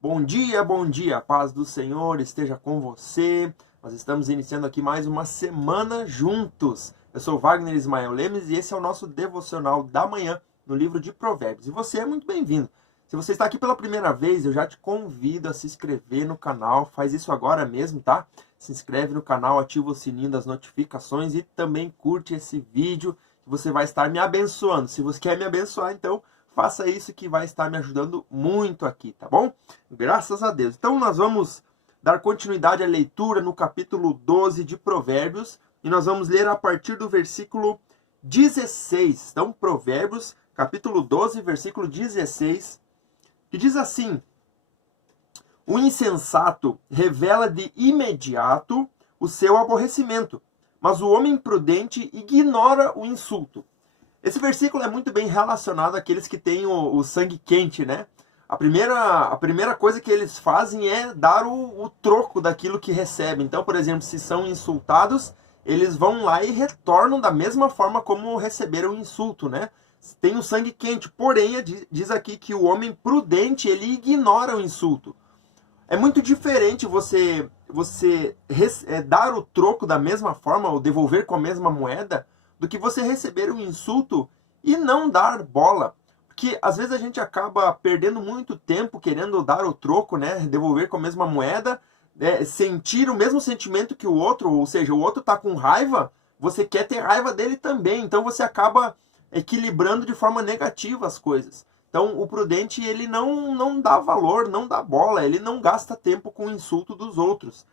Bom dia, a paz do Senhor esteja com você. Nós estamos iniciando aqui mais uma semana juntos. Eu sou Wagner Ismael Lemes e esse é o nosso devocional da manhã no livro de Provérbios. E você é muito bem-vindo. Se você está aqui pela primeira vez, eu já te convido a se inscrever no canal. Faz isso agora mesmo, tá? Se inscreve no canal, ativa o sininho das notificações e também curte esse vídeo que você vai estar me abençoando. Se você quer me abençoar, então faça isso que vai estar me ajudando muito aqui, tá bom? Graças a Deus. Então nós vamos dar continuidade à leitura no capítulo 12 de Provérbios e nós vamos ler a partir do versículo 16. Então, Provérbios, capítulo 12, versículo 16, que diz assim: O insensato revela de imediato o seu aborrecimento, mas o homem prudente ignora o insulto. Esse versículo é muito bem relacionado àqueles que têm o sangue quente, né? A primeira coisa que eles fazem é dar o troco daquilo que recebem. Então, por exemplo, se são insultados, eles vão lá e retornam da mesma forma como receberam o insulto, né? Tem o sangue quente, porém, diz aqui que o homem prudente, ele ignora o insulto. É muito diferente você dar o troco da mesma forma, ou devolver com a mesma moeda, do que você receber um insulto e não dar bola. Porque às vezes a gente acaba perdendo muito tempo querendo dar o troco, né? Devolver com a mesma moeda, sentir o mesmo sentimento que o outro, ou seja, o outro está com raiva, você quer ter raiva dele também. Então você acaba equilibrando de forma negativa as coisas. Então o prudente, ele não dá valor, não dá bola, ele não gasta tempo com o insulto dos outros.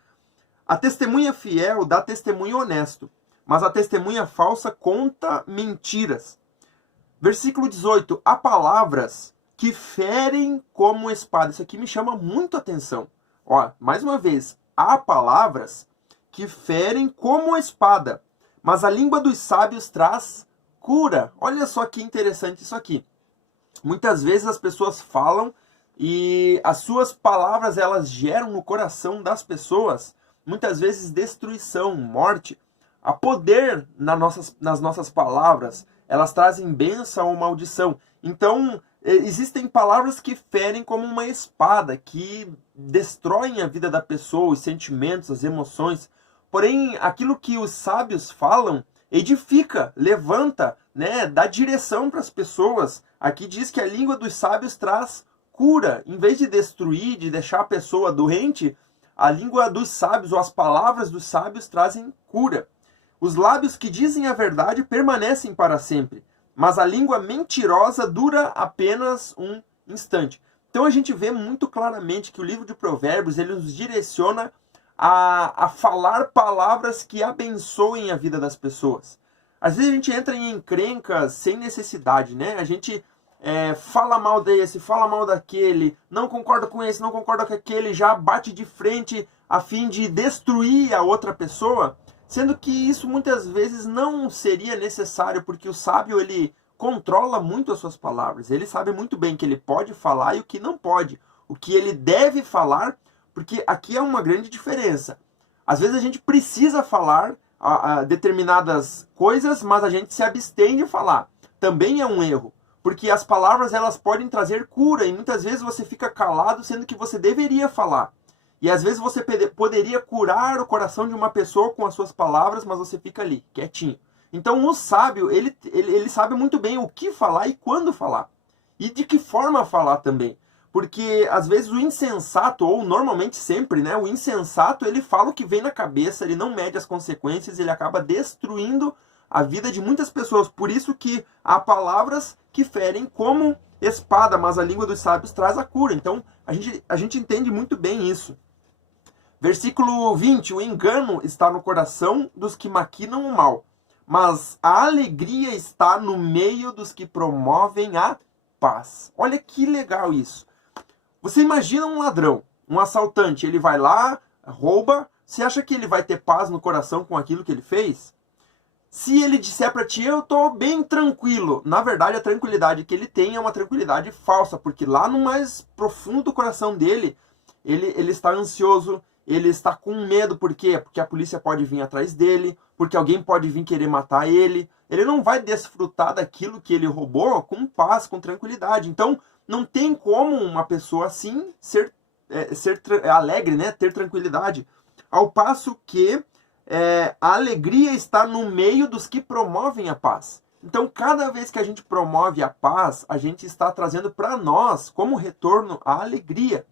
A testemunha fiel dá testemunho honesto, mas a testemunha falsa conta mentiras. Versículo 18. Há palavras que ferem como espada. Isso aqui me chama muito a atenção. Ó, mais uma vez. Há palavras que ferem como espada, mas a língua dos sábios traz cura. Olha só que interessante isso aqui. Muitas vezes as pessoas falam e as suas palavras, elas geram no coração das pessoas, muitas vezes, destruição, morte. Há poder nas nossas palavras, elas trazem bênção ou maldição. Então, existem palavras que ferem como uma espada, que destroem a vida da pessoa, os sentimentos, as emoções. Porém, aquilo que os sábios falam edifica, levanta, né, dá direção para as pessoas. Aqui diz que a língua dos sábios traz cura. Em vez de destruir, de deixar a pessoa doente, a língua dos sábios, ou as palavras dos sábios, trazem cura. Os lábios que dizem a verdade permanecem para sempre, mas a língua mentirosa dura apenas um instante. Então a gente vê muito claramente que o livro de Provérbios, ele nos direciona a falar palavras que abençoem a vida das pessoas. Às vezes a gente entra em encrencas sem necessidade, né? A gente fala mal desse, fala mal daquele, não concorda com esse, não concorda com aquele, já bate de frente a fim de destruir a outra pessoa, sendo que isso muitas vezes não seria necessário, porque o sábio, ele controla muito as suas palavras. Ele sabe muito bem que ele pode falar e o que não pode, o que ele deve falar, porque aqui é uma grande diferença. Às vezes a gente precisa falar determinadas coisas, mas a gente se abstém de falar. Também é um erro, porque as palavras, elas podem trazer cura e muitas vezes você fica calado, sendo que você deveria falar. E às vezes você poderia curar o coração de uma pessoa com as suas palavras, mas você fica ali, quietinho. Então o sábio, ele sabe muito bem o que falar e quando falar. E de que forma falar também. Porque às vezes o insensato, ou normalmente sempre, né, o insensato, ele fala o que vem na cabeça, ele não mede as consequências, ele acaba destruindo a vida de muitas pessoas. Por isso que há palavras que ferem como espada, mas a língua dos sábios traz a cura. Então a gente entende muito bem isso. Versículo 20. O engano está no coração dos que maquinam o mal, mas a alegria está no meio dos que promovem a paz. Olha que legal isso. Você imagina um ladrão, um assaltante, ele vai lá, rouba, você acha que ele vai ter paz no coração com aquilo que ele fez? Se ele disser para ti, eu estou bem tranquilo, na verdade a tranquilidade que ele tem é uma tranquilidade falsa, porque lá no mais profundo do coração dele, ele está ansioso, ele está com medo. Por quê? Porque a polícia pode vir atrás dele, porque alguém pode vir querer matar ele. Ele não vai desfrutar daquilo que ele roubou com paz, com tranquilidade. Então, não tem como uma pessoa assim ser ser alegre, né? Ter tranquilidade. Ao passo que a alegria está no meio dos que promovem a paz. Então, cada vez que a gente promove a paz, a gente está trazendo para nós, como retorno, a alegria.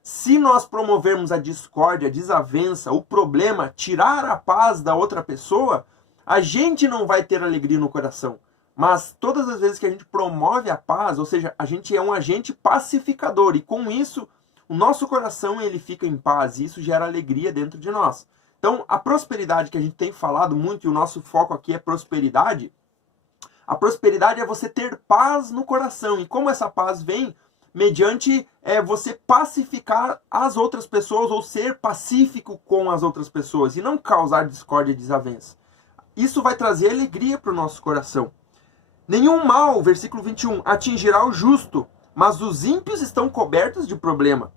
Se nós promovermos a discórdia, a desavença, o problema, tirar a paz da outra pessoa, a gente não vai ter alegria no coração. Mas todas as vezes que a gente promove a paz, ou seja, a gente é um agente pacificador, e com isso, o nosso coração ele fica em paz, e isso gera alegria dentro de nós. Então, a prosperidade que a gente tem falado muito, e o nosso foco aqui é prosperidade, a prosperidade é você ter paz no coração. E como essa paz vem? Mediante você pacificar as outras pessoas, ou ser pacífico com as outras pessoas, e não causar discórdia e desavença. Isso vai trazer alegria para o nosso coração. Nenhum mal, versículo 21, atingirá o justo, mas os ímpios estão cobertos de problema.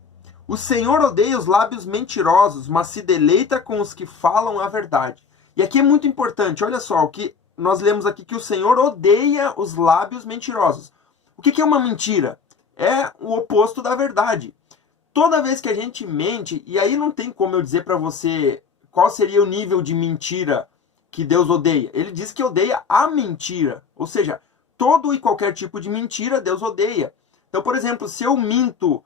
O Senhor odeia os lábios mentirosos, mas se deleita com os que falam a verdade. E aqui é muito importante, olha só, o que nós lemos aqui, que o Senhor odeia os lábios mentirosos. O que é uma mentira? É o oposto da verdade. Toda vez que a gente mente, e aí não tem como eu dizer para você qual seria o nível de mentira que Deus odeia. Ele diz que odeia a mentira. Ou seja, todo e qualquer tipo de mentira Deus odeia. Então, por exemplo, se eu minto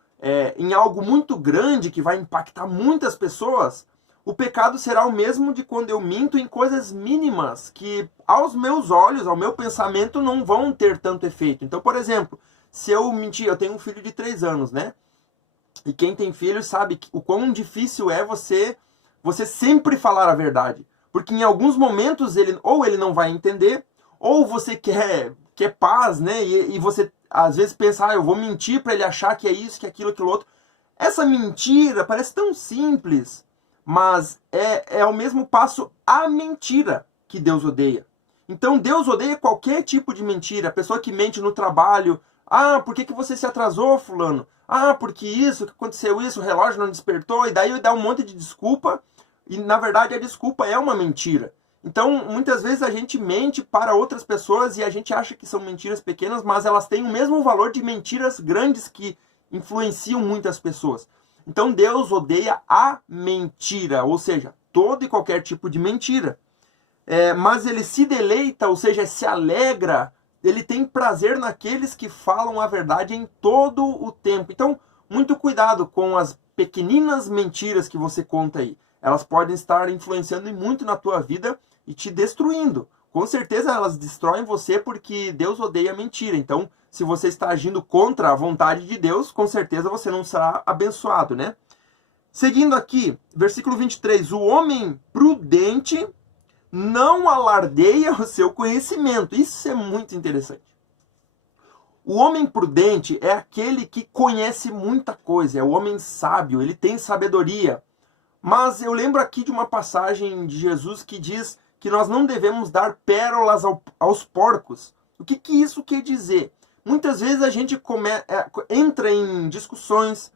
em algo muito grande que vai impactar muitas pessoas, o pecado será o mesmo de quando eu minto em coisas mínimas que aos meus olhos, ao meu pensamento, não vão ter tanto efeito. Então, por exemplo, se eu mentir, eu tenho um filho de 3 anos, né? E quem tem filho sabe o quão difícil é você sempre falar a verdade. Porque em alguns momentos ele não vai entender, ou você quer paz, né? E você às vezes pensa, eu vou mentir para ele achar que é isso, que é aquilo, aquilo outro. Essa mentira parece tão simples, mas é o mesmo passo à mentira que Deus odeia. Então Deus odeia qualquer tipo de mentira. A pessoa que mente no trabalho, por que você se atrasou, fulano? Porque isso, que aconteceu isso, o relógio não despertou, e daí dá um monte de desculpa, e na verdade a desculpa é uma mentira. Então, muitas vezes a gente mente para outras pessoas e a gente acha que são mentiras pequenas, mas elas têm o mesmo valor de mentiras grandes que influenciam muitas pessoas. Então, Deus odeia a mentira, ou seja, todo e qualquer tipo de mentira. Mas ele se deleita, ou seja, se alegra, ele tem prazer naqueles que falam a verdade em todo o tempo. Então, muito cuidado com as pequeninas mentiras que você conta aí. Elas podem estar influenciando muito na tua vida e te destruindo. Com certeza elas destroem você porque Deus odeia a mentira. Então, se você está agindo contra a vontade de Deus, com certeza você não será abençoado, né? Seguindo aqui, versículo 23. O homem prudente não alardeia o seu conhecimento. Isso é muito interessante. O homem prudente é aquele que conhece muita coisa. É o homem sábio, ele tem sabedoria. Mas eu lembro aqui de uma passagem de Jesus que diz que nós não devemos dar pérolas aos porcos. O que isso quer dizer? Muitas vezes a gente entra em discussões,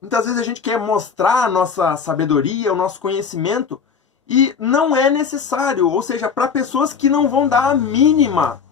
muitas vezes a gente quer mostrar a nossa sabedoria, o nosso conhecimento, e não é necessário, ou seja, para pessoas que não vão dar a mínima.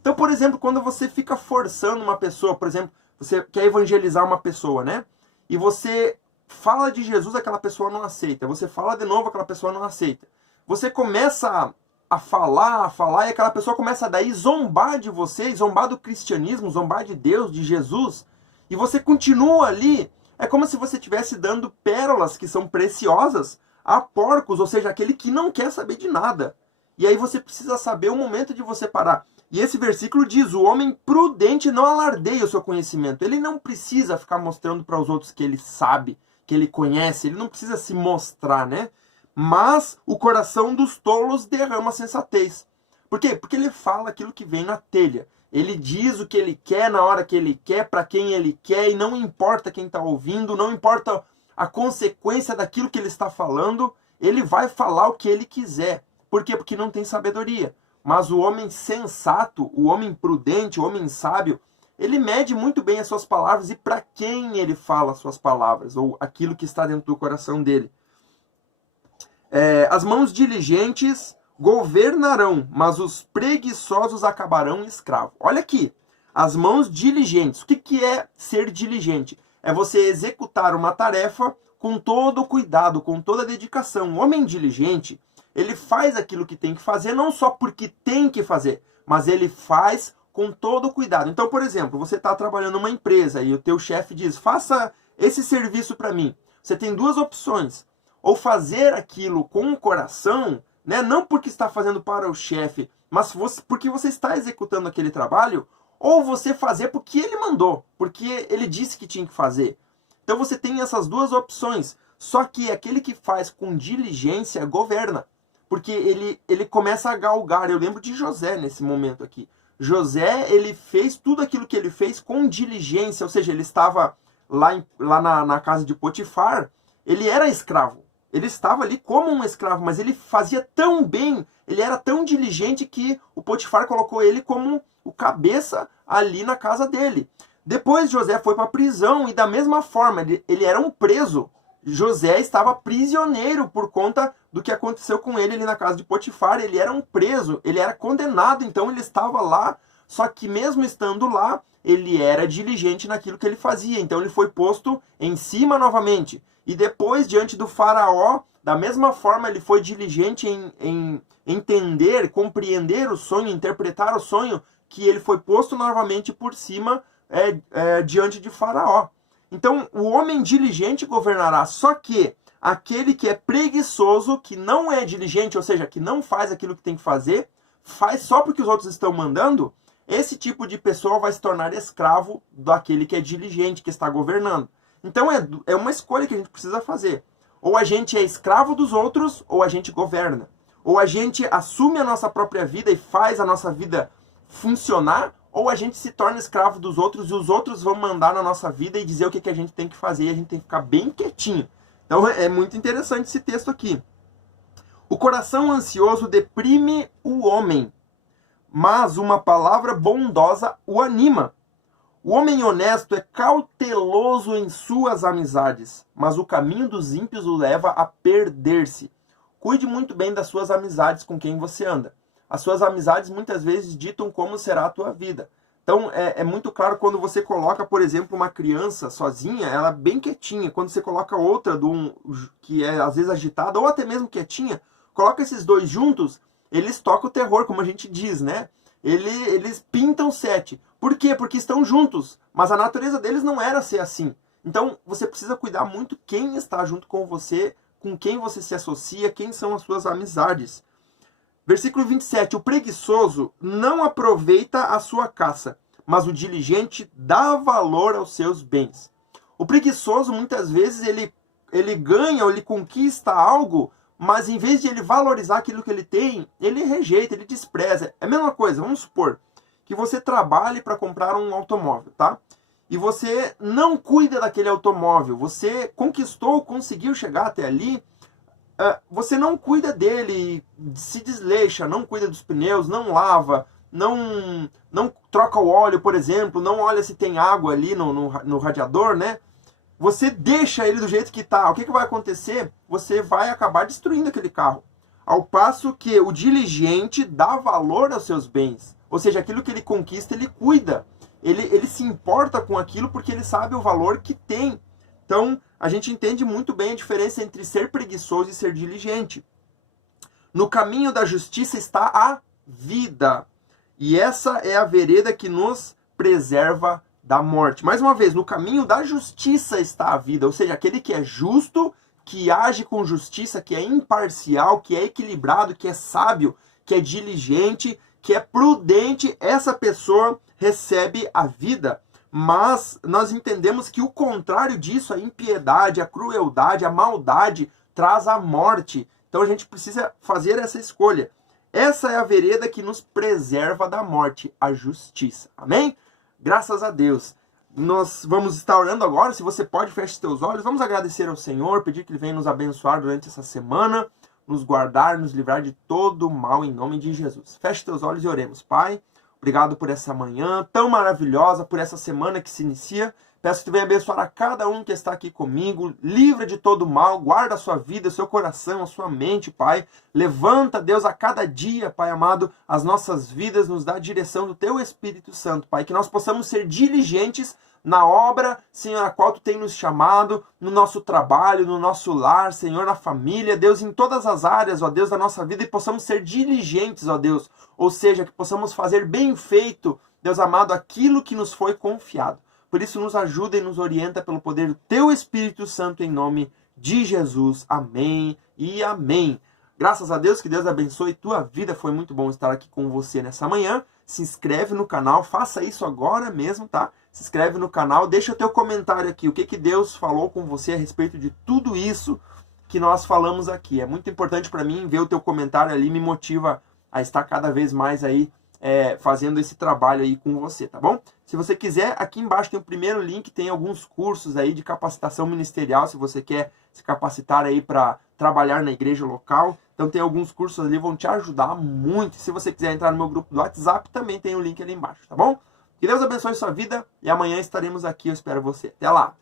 Então, por exemplo, quando você fica forçando uma pessoa, por exemplo, você quer evangelizar uma pessoa, né? E você fala de Jesus, aquela pessoa não aceita. Você fala de novo, aquela pessoa não aceita. Você começa a falar, e aquela pessoa começa a daí zombar de você, zombar do cristianismo, zombar de Deus, de Jesus, e você continua ali. É como se você estivesse dando pérolas que são preciosas a porcos, ou seja, aquele que não quer saber de nada. E aí você precisa saber o momento de você parar. E esse versículo diz, o homem prudente não alardeia o seu conhecimento. Ele não precisa ficar mostrando para os outros que ele sabe, que ele conhece, ele não precisa se mostrar, né? Mas o coração dos tolos derrama sensatez. Por quê? Porque ele fala aquilo que vem na telha. Ele diz o que ele quer na hora que ele quer, para quem ele quer, e não importa quem está ouvindo, não importa a consequência daquilo que ele está falando, ele vai falar o que ele quiser. Por quê? Porque não tem sabedoria. Mas o homem sensato, o homem prudente, o homem sábio, ele mede muito bem as suas palavras e para quem ele fala as suas palavras, ou aquilo que está dentro do coração dele. As mãos diligentes governarão, mas os preguiçosos acabarão escravos. Olha aqui, as mãos diligentes. O que é ser diligente? é você executar uma tarefa com todo o cuidado, com toda a dedicação. O homem diligente, ele faz aquilo que tem que fazer, não só porque tem que fazer, mas ele faz com todo o cuidado. Então, por exemplo, você está trabalhando numa empresa e o teu chefe diz, faça esse serviço para mim. Você tem duas opções. Ou fazer aquilo com o coração, né? Não porque está fazendo para o chefe, mas porque você está executando aquele trabalho, ou você fazer porque ele mandou, porque ele disse que tinha que fazer. Então você tem essas duas opções. Só que aquele que faz com diligência governa. Porque ele começa a galgar. Eu lembro de José nesse momento aqui. José, ele fez tudo aquilo que ele fez com diligência. Ou seja, ele estava lá na casa de Potifar. Ele era escravo. Ele estava ali como um escravo, mas ele fazia tão bem, ele era tão diligente que o Potifar colocou ele como o cabeça ali na casa dele. Depois José foi para a prisão e da mesma forma, ele era um preso. José estava prisioneiro por conta do que aconteceu com ele ali na casa de Potifar. Ele era um preso, ele era condenado, então ele estava lá, só que mesmo estando lá, ele era diligente naquilo que ele fazia. Então ele foi posto em cima novamente. E depois, diante do faraó, da mesma forma, ele foi diligente em entender, compreender o sonho, interpretar o sonho, que ele foi posto novamente por cima diante de faraó. Então, o homem diligente governará, só que aquele que é preguiçoso, que não é diligente, ou seja, que não faz aquilo que tem que fazer, faz só porque os outros estão mandando, esse tipo de pessoa vai se tornar escravo daquele que é diligente, que está governando. Então é uma escolha que a gente precisa fazer. Ou a gente é escravo dos outros, ou a gente governa. Ou a gente assume a nossa própria vida e faz a nossa vida funcionar, ou a gente se torna escravo dos outros e os outros vão mandar na nossa vida e dizer o que a gente tem que fazer e a gente tem que ficar bem quietinho. Então é muito interessante esse texto aqui. O coração ansioso deprime o homem, mas uma palavra bondosa o anima. O homem honesto é cauteloso em suas amizades, mas o caminho dos ímpios o leva a perder-se. Cuide muito bem das suas amizades com quem você anda. As suas amizades muitas vezes ditam como será a tua vida. Então é muito claro quando você coloca, por exemplo, uma criança sozinha, ela bem quietinha. Quando você coloca outra que é às vezes agitada ou até mesmo quietinha, coloca esses dois juntos, eles tocam o terror, como a gente diz, né? Eles pintam 7. Por quê? Porque estão juntos. Mas a natureza deles não era ser assim. Então você precisa cuidar muito quem está junto com você, com quem você se associa, quem são as suas amizades. Versículo 27. O preguiçoso não aproveita a sua caça, mas o diligente dá valor aos seus bens. O preguiçoso muitas vezes ele ganha ou ele conquista algo, mas em vez de ele valorizar aquilo que ele tem, ele rejeita, ele despreza. É a mesma coisa, vamos supor que você trabalhe para comprar um automóvel, tá? E você não cuida daquele automóvel, você conquistou, conseguiu chegar até ali, você não cuida dele, se desleixa, não cuida dos pneus, não lava, não troca o óleo, por exemplo, não olha se tem água ali no radiador, né? Você deixa ele do jeito que está, o que vai acontecer? Você vai acabar destruindo aquele carro. Ao passo que o diligente dá valor aos seus bens. Ou seja, aquilo que ele conquista, ele cuida. Ele se importa com aquilo porque ele sabe o valor que tem. Então, a gente entende muito bem a diferença entre ser preguiçoso e ser diligente. No caminho da justiça está a vida. E essa é a vereda que nos preserva da morte. Mais uma vez, no caminho da justiça está a vida, ou seja, aquele que é justo, que age com justiça, que é imparcial, que é equilibrado, que é sábio, que é diligente, que é prudente, essa pessoa recebe a vida. Mas nós entendemos que o contrário disso, a impiedade, a crueldade, a maldade, traz a morte. Então a gente precisa fazer essa escolha. Essa é a vereda que nos preserva da morte, a justiça. Amém? Graças a Deus. Nós vamos estar orando agora. Se você pode, feche seus olhos. Vamos agradecer ao Senhor, pedir que Ele venha nos abençoar durante essa semana, nos guardar, nos livrar de todo o mal em nome de Jesus. Feche seus olhos e oremos. Pai, obrigado por essa manhã tão maravilhosa, por essa semana que se inicia. Peço que tu venha abençoar a cada um que está aqui comigo, livra de todo mal, guarda a sua vida, o seu coração, a sua mente, Pai. Levanta, Deus, a cada dia, Pai amado, as nossas vidas, nos dá a direção do Teu Espírito Santo, Pai. Que nós possamos ser diligentes na obra, Senhor, a qual Tu tem nos chamado, no nosso trabalho, no nosso lar, Senhor, na família, Deus, em todas as áreas, ó Deus, da nossa vida, e possamos ser diligentes, ó Deus, ou seja, que possamos fazer bem feito, Deus amado, aquilo que nos foi confiado. Por isso, nos ajuda e nos orienta pelo poder do Teu Espírito Santo, em nome de Jesus. Amém e amém. Graças a Deus, que Deus abençoe tua vida. Foi muito bom estar aqui com você nessa manhã. Se inscreve no canal, faça isso agora mesmo, tá? Se inscreve no canal, deixa o teu comentário aqui. O que Deus falou com você a respeito de tudo isso que nós falamos aqui. É muito importante para mim ver o teu comentário ali, me motiva a estar cada vez mais aí fazendo esse trabalho aí com você, tá bom? Se você quiser, aqui embaixo tem o primeiro link, tem alguns cursos aí de capacitação ministerial, se você quer se capacitar aí para trabalhar na igreja local. Então tem alguns cursos ali, vão te ajudar muito. Se você quiser entrar no meu grupo do WhatsApp, também tem o link ali embaixo, tá bom? Que Deus abençoe sua vida e amanhã estaremos aqui, eu espero você. Até lá!